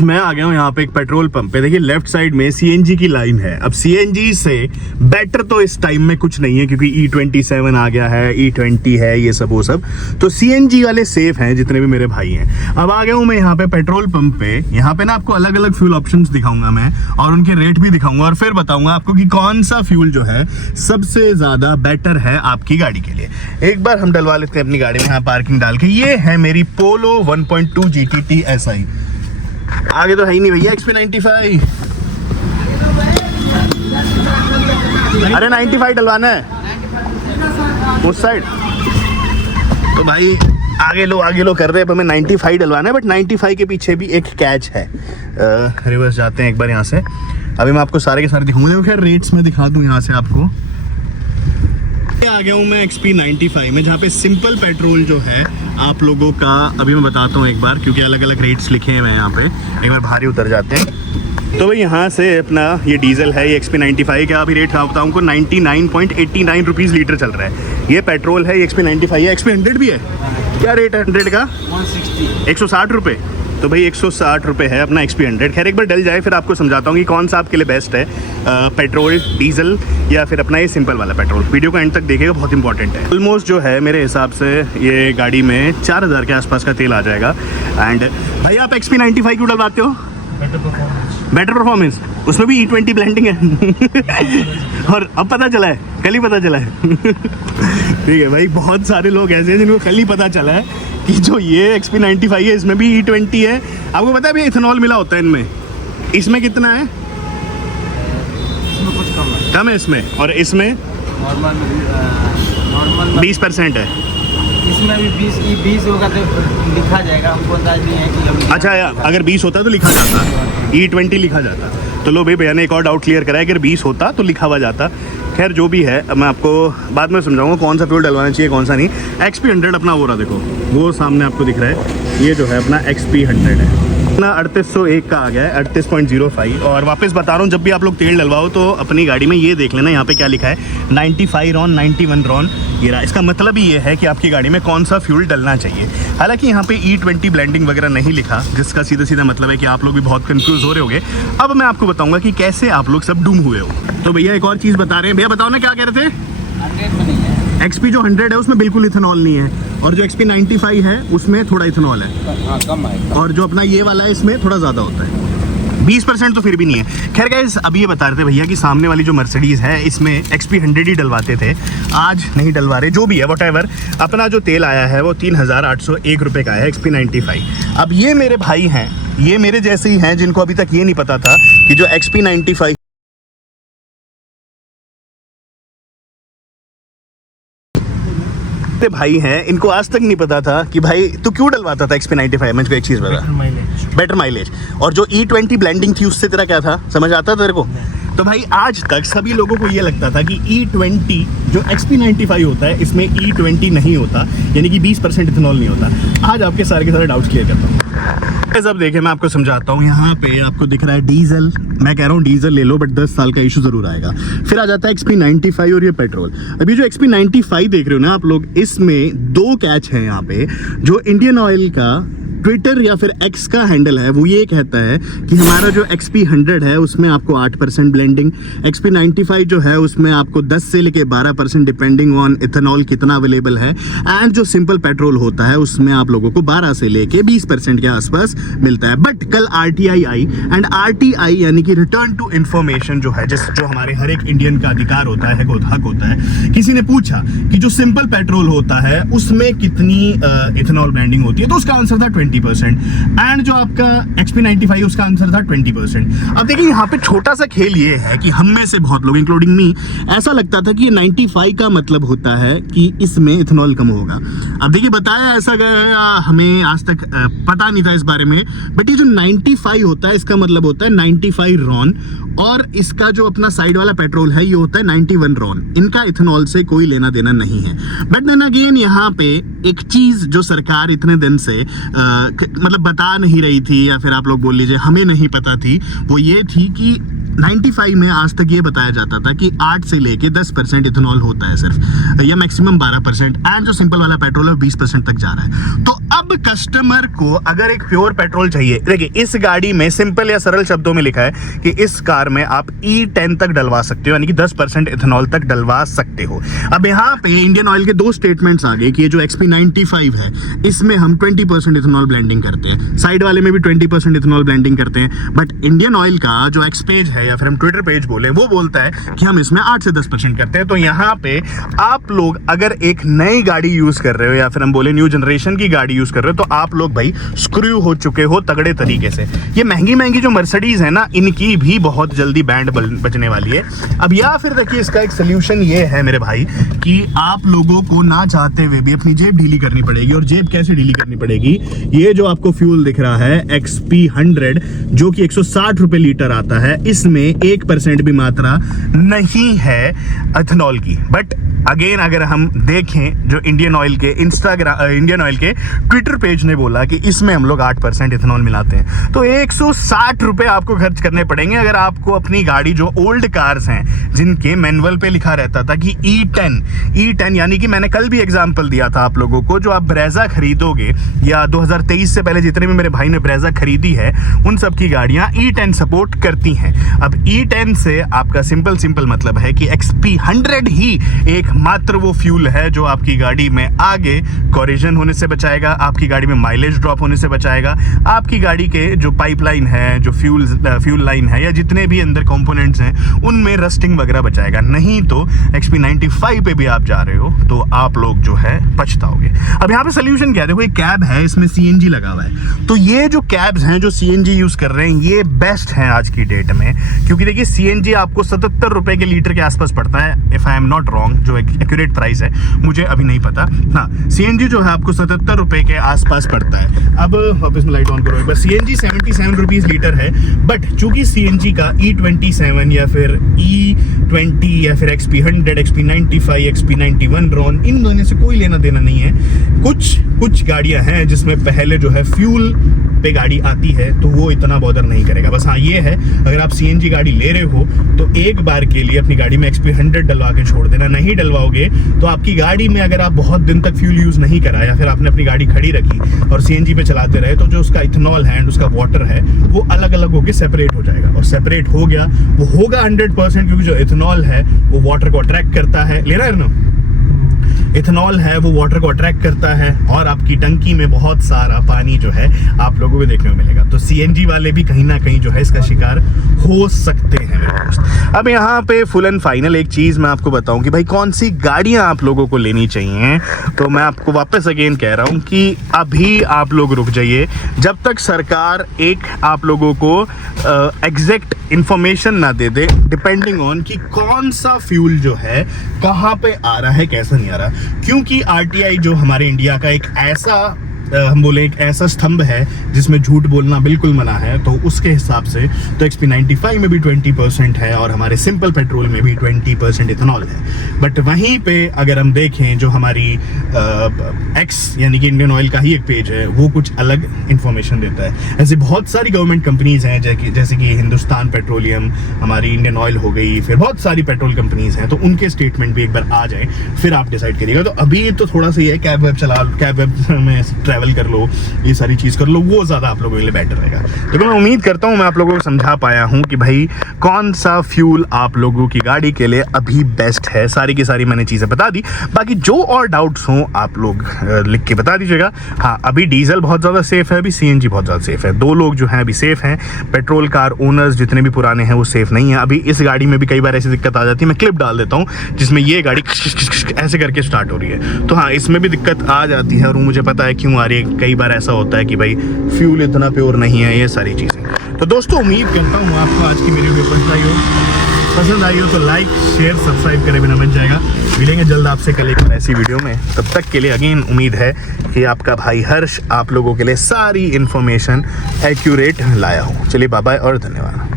मैं आ गया हूँ यहाँ पे एक पेट्रोल पंप पे। देखिए लेफ्ट साइड में सीएनजी की लाइन है। अब सीएनजी से बेटर तो इस टाइम में कुछ नहीं है क्योंकि E27 आ गया है, E20 है, ये सब वो सब। तो सीएनजी वाले सेफ हैं जितने भी मेरे भाई हैं। अब आ गया हूँ मैं यहाँ पे पेट्रोल पंप पे। यहाँ पे ना आपको अलग अलग फ्यूल ऑप्शंस दिखाऊंगा मैं और उनके रेट भी दिखाऊंगा और फिर बताऊंगा आपको कि कौन सा फ्यूल जो है सबसे ज्यादा बेटर है आपकी गाड़ी के लिए। एक बार हम डलवा लेते हैं अपनी गाड़ी में यहाँ पार्किंग डाल के। ये है मेरी पोलो 1.2 GTT SI। आगे तो है ही नहीं भैया XP95। अरे 95 डलवाना है उस साइड। तो भाई आगे लो कर रहे हैं, हमें 95 डलवाना है। बट 95 के पीछे भी एक कैच है। रिवर्स जाते हैं एक बार यहाँ से। अभी मैं आपको सारे के सारे दिखाऊंगा। खैर रेट्स में दिखा दूँ यहाँ से आपको। आ गया हूँ मैं XP95 में, जहाँ पे सिंपल पेट्रोल जो है आप लोगों का अभी मैं बताता हूँ एक बार, क्योंकि अलग अलग रेट्स लिखे हुए हैं यहाँ पे। एक बार भारी उतर जाते हैं। तो भाई यहाँ से अपना ये डीजल है, ये XP95 का अभी रेट बताऊँ को 99.89 रुपीज़ लीटर चल रहा है। ये पेट्रोल है, ये XP95 है। XP100 भी है। क्या रेट है 100 का? 160 रुपये। तो भाई 160 रुपये है अपना XP100। खैर एक बार डल जाए फिर आपको समझाता हूँ कि कौन सा आपके लिए बेस्ट है, पेट्रोल, डीजल या फिर अपना ये सिंपल वाला पेट्रोल। वीडियो को एंड तक देखिएगा, बहुत इंपॉर्टेंट है। ऑलमोस्ट जो है मेरे हिसाब से ये गाड़ी में 4000 के आसपास का तेल आ जाएगा। एंड भाई आप XP95 क्यों डलवाते हो? Better performance. उसमें भी E20 ब्लेंडिंग है। और अब पता चला है, कल ही पता चला है। ठीक है भाई, बहुत सारे लोग ऐसे हैं जिनको कल ही पता चला है कि जो ये XP95 है इसमें भी E20 है। आपको पता है भाई इथेनॉल मिला होता है इनमें। इसमें कितना है? इसमें कुछ कम है इसमें। और इसमें नॉर्मल 20% है। इसमें भी 20 होगा तो लिखा जाएगा। हमको अंदाज नहीं है कि हम अच्छा अगर 20 होता तो लिखा जाता, E20 लिखा जाता। तो लो भाई भैया ने एक और डाउट क्लियर करा है, अगर 20 होता तो लिखा हुआ जाता। खैर जो भी है मैं आपको बाद में समझाऊंगा कौन सा फ्यूल डलवाना चाहिए कौन सा नहीं। XP100 अपना वो रहा, देखो वो सामने आपको दिख रहा है। ये जो है अपना XP100 है। अपना 3801 का आ गया है, 38.05। और वापस बता रहा हूँ, जब भी आप लोग तेल डलवाओ तो अपनी गाड़ी में ये देख लेना यहाँ पे क्या लिखा है, 95 रॉन, 91 रॉन। ये रहा। इसका मतलब ही ये है कि आपकी गाड़ी में कौन सा फ्यूल डलना चाहिए। हालांकि यहाँ पे E20 ब्लेंडिंग वगैरह नहीं लिखा, जिसका सीधा सीधा मतलब है कि आप लोग भी बहुत कंफ्यूज हो रहे होंगे। अब मैं आपको बताऊंगा कि कैसे आप लोग सब डूम हुए हो। तो भैया एक और चीज़ बता रहे हैं। भैया बताओ ना क्या कह रहे थे? 100 में नहीं है। XP जो 100 है उसमें बिल्कुल इथेनॉल नहीं है, और जो XP95 है उसमें थोड़ा इथेनॉल है। हाँ कम है। और जो अपना ये वाला है इसमें थोड़ा ज़्यादा होता है। 20% तो फिर भी नहीं है। खैर गाइस अभी ये बता रहे थे भैया कि सामने वाली जो मर्सिडीज़ है इसमें XP100 ही डलवाते थे, आज नहीं डलवा रहे। जो भी है व्हाटएवर, अपना जो तेल आया है वो 3801 रुपये का है XP95। अब ये मेरे भाई हैं, ये मेरे जैसे ही हैं जिनको अभी तक ये नहीं पता था कि जो XP95 भाई हैं, इनको आज तक नहीं पता था कि भाई तू क्यों डलवाता था XP95 में। एक चीज़ बता, बेटर माइलेज। और जो E20 ब्लेंडिंग थी उससे तेरा क्या था, समझ आता था तेरे को? तो भाई आज तक सभी लोगों को ये लगता था कि E20 जो XP95 होता है इसमें E20 नहीं होता, यानी कि 20% इथेनॉल नहीं होता। आज आपके सारे के सारे डाउट्स क्लियर करता हूँ। अब देखिए मैं आपको समझाता हूँ। यहाँ पे आपको दिख रहा है डीजल। मैं कह रहा हूँ डीजल ले लो, बट 10 साल का इशू जरूर आएगा। फिर आ जाता है XP95 और ये पेट्रोल। अभी जो XP95 देख रहे हो ना आप लोग, इसमें 2 कैच है यहाँ पे। जो इंडियन ऑयल का ट्विटर या फिर X का हैंडल है वो ये कहता है कि हमारा जो XP100 है उसमें आपको 8% ब्लेंडिंग, XP95 जो है उसमें आपको 10 से लेके 12% डिपेंडिंग ऑन इथेनॉल कितना अवेलेबल है, एंड जो सिंपल पेट्रोल होता है उसमें आप लोगों को 12 से लेके 20% के आसपास मिलता है। बट कल RTI आई, एंड RTI यानी कि रिटर्न टू इन्फॉर्मेशन जो है, जो हमारे हर एक इंडियन का अधिकार होता है, हक होता है, किसी ने पूछा कि जो सिंपल पेट्रोल होता है उसमें कितनी इथेनॉल ब्लेंडिंग होती है, तो उसका आंसर था 20%। एंड जो आपका XP95 उसका आंसर था 20%। अब देखिए यहाँ पे छोटा सा खेल ये है कि हम में से बहुत लोग इंक्लूडिंग मी ऐसा लगता था कि ये 95 का मतलब होता है कि इसमें इथेनॉल कम होगा। अब देखिए बताया ऐसा गया, हमें आज तक पता नहीं था इस बारे में। बट ये जो 95 होता है इसका मतलब होता है 95 रॉन, और इसका जो अपना साइड वाला पेट्रोल है ये होता है 91 रॉन। इनका इथेनॉल से कोई लेना देना नहीं है। बट देन अगेन यहाँ पे एक चीज जो सरकार इतने दिन से मतलब बता नहीं रही थी, या फिर आप लोग बोल लीजिए हमें नहीं पता थी, वो ये थी कि 95 में आज तक ये बताया जाता था कि 8 से लेके 10% इथेनॉल होता है सिर्फ, या मैक्सिमम 12%, एंड जो सिंपल वाला पेट्रोल है 20% तक जा रहा है। तो अब कस्टमर को अगर एक प्योर पेट्रोल चाहिए, देखिए इस गाड़ी में सिंपल या सरल शब्दों में लिखा है कि इस कार में आप E10 तक डलवा सकते हो, यानी कि 10% इथेनॉल तक डलवा सकते हो। अब यहाँ पे इंडियन ऑयल के दो स्टेटमेंट्स आ गए कि ये जो XP95 है इसमें हम 20% इथेनॉल ब्लेंडिंग करते हैं, साइड वाले में भी 20% इथेनॉल ब्लेंडिंग करते हैं, बट इंडियन ऑयल का जो एक्स पेज है या फिर हम ट्विटर पेज बोले वो बोलता है कि हम इसमें 8 से 10% करते हैं। तो यहाँ पे आप लोग अगर एक नई गाड़ी यूज कर रहे हो या फिर हम बोले न्यू जनरेशन की गाड़ी यूज कर रहे हो, तो आप लोग भाई स्क्रू हो चुके हो तगड़े तरीके से। ये महंगी महंगी जो मर्सिडीज है ना, इनकी भी बहुत जल्दी बैंड बजने वाली है। अब या फिर देखिए इसका एक सोल्यूशन ये है मेरे भाई कि आप लोगों को ना चाहते हुए भी अपनी जेब ढीली करनी पड़ेगी। और जेब कैसे ढीली करनी पड़ेगी, ये जो आपको फ्यूल दिख रहा है XP100 जो कि 160 रुपए लीटर आता है, इसमें 1% भी मात्रा नहीं है इथेनॉल की। बट अगेन अगर हम देखें जो इंडियन ऑयल के ट्विटर पेज ने बोला कि इसमें हम लोग 8% इथेनॉल मिलाते हैं, तो 160 रुपए आपको खर्च करने पड़ेंगे अगर आपको अपनी गाड़ी जो ओल्ड कार्स हैं जिनके मैनुअल पे लिखा रहता था कि E10 यानी कि मैंने कल भी एग्जांपल दिया था आप लोगों को, जो आप ब्रेजा खरीदोगे या 2023 से पहले जितने भी मेरे भाई ने ब्रेजा खरीदी है उन सब की गाड़ियां E10 सपोर्ट करती हैं। अब E10 से आपका सिंपल मतलब है कि XP100 ही एकमात्र वो फ्यूल है जो आपकी गाड़ी में आगे कोरिजन होने से बचाएगा, आपकी गाड़ी में माइलेज ड्रॉप होने से बचाएगा, आपकी गाड़ी के जो पाइपलाइन है, जो फ्यूल लाइन है या जितने भी अंदर कंपोनेंट्स हैं उनमें रस्टिंग वगैरह बचाएगा। नहीं तो XP95 पे भी आप जा रहे हो तो आप लोग जो है पछताओगे। अब यहाँ पे सोल्यूशन क्या है, देखो ये कैब है, इसमें CNG लगा हुआ है। तो ये जो कैब्स हैं जो CNG यूज कर रहे हैं ये बेस्ट हैं आज की डेट में, क्योंकि देखिए CNG आपको 77 रुपए के लीटर के आसपास पड़ता है, if I am not wrong, जो एक्यूरेट प्राइस है मुझे अभी नहीं पता। हाँ, CNG जो है आपको 77 रुपए के आसपास पड़ता है। अब वापस में लाइट ऑन करो एक बार। CNG 77 रुपीज लीटर है, बट चूंकि CNG का E27 या फिर E20 या फिर XP100, XP95, XP91 रॉन, इन दोनों से कोई लेना देना नहीं है। कुछ गाड़ियां हैं जिसमें पहले जो है फ्यूल पे गाड़ी आती है तो वो इतना बॉदर नहीं करेगा। बस हाँ ये है, अगर आप CNG गाड़ी ले रहे हो तो एक बार के लिए अपनी गाड़ी में XP100 डलवा के छोड़ देना। नहीं डलवाओगे तो आपकी गाड़ी में अगर आप बहुत दिन तक फ्यूल यूज नहीं करा या फिर आपने अपनी गाड़ी खड़ी रखी और CNG पे चलाते रहे, तो जो उसका इथेनॉल है एंड उसका वाटर है वो अलग अलग होकर सेपरेट हो जाएगा। और सेपरेट हो गया वो होगा 100%, क्योंकि जो इथेनॉल है वो वाटर को अट्रैक्ट करता है। लेना है ना, इथेनॉल है वो वाटर को अट्रैक्ट करता है और आपकी टंकी में बहुत सारा पानी जो है आप लोगों को देखने को मिलेगा। तो CNG वाले भी कहीं ना कहीं जो है इसका शिकार हो सकते हैं मेरे दोस्त। अब यहाँ पे फुल एंड फाइनल एक चीज़ मैं आपको बताऊं कि भाई कौन सी गाड़ियाँ आप लोगों को लेनी चाहिए, तो मैं आपको वापस अगेन कह रहा हूँ कि अभी आप लोग रुक जाइए जब तक सरकार एक आप लोगों को एग्जैक्ट इंफॉर्मेशन ना दे दे, डिपेंडिंग ऑन कि कौन सा फ्यूल जो है कहाँ पे आ रहा है कैसा नहीं आ रहा। क्योंकि RTI जो हमारे इंडिया का एक ऐसा हम बोले एक ऐसा स्तंभ है जिसमें झूठ बोलना बिल्कुल मना है, तो उसके हिसाब से तो XP95 में भी 20% है और हमारे सिंपल पेट्रोल में भी 20% इथेनॉल है। बट वहीं पे अगर हम देखें जो हमारी एक्स यानी कि इंडियन ऑयल का ही एक पेज है वो कुछ अलग इंफॉर्मेशन देता है। ऐसे बहुत सारी गवर्नमेंट कंपनीज हैं जैसे कि हिंदुस्तान पेट्रोलियम, हमारी इंडियन ऑयल हो गई, फिर बहुत सारी पेट्रोल कंपनीज हैं, तो उनके स्टेटमेंट भी एक बार आ जाए फिर आप डिसाइड करिएगा। तो अभी तो थोड़ा सा ये कैब वेब में ट्रैवल कर लो, ये सारी चीज कर लो, वो ज्यादा आप लोगों के लिए बेटर रहेगा। तो मैं उम्मीद करता हूं मैं आप लोगों को समझा पाया हूं कि भाई कौन सा फ्यूल आप लोगों की गाड़ी के लिए अभी बेस्ट है। सारी की सारी मैंने चीजें बता दी, बाकी जो और डाउट्स हों आप लोग लिख के बता दीजिएगा। हाँ, अभी डीजल बहुत ज्यादा सेफ है, अभी CNG बहुत ज्यादा सेफ है। दो लोग जो हैं अभी सेफ हैं, पेट्रोल कार ओनर्स जितने भी पुराने हैं वो सेफ नहीं है। अभी इस गाड़ी में भी कई बार ऐसी दिक्कत आ जाती है, मैं क्लिप डाल देता हूँ जिसमें ये गाड़ी ऐसे करके स्टार्ट हो रही है। तो हाँ, इसमें भी दिक्कत आ जाती है और मुझे पता है क्यों आ रही है। कई बार ऐसा होता है कि भाई फ्यूल इतना प्योर नहीं है, ये सारी चीज़ें। तो दोस्तों उम्मीद करता हूँ आपको आज की मेरी वीडियो पसंद आई हो तो लाइक शेयर सब्सक्राइब करे बिना बन जाएगा। मिलेंगे जल्द आपसे कल एक ऐसी वीडियो में, तब तक के लिए अगेन उम्मीद है कि आपका भाई हर्ष आप लोगों के लिए सारी इन्फॉर्मेशन एक्यूरेट लाया हूँ। चलिए बाय बाय और धन्यवाद।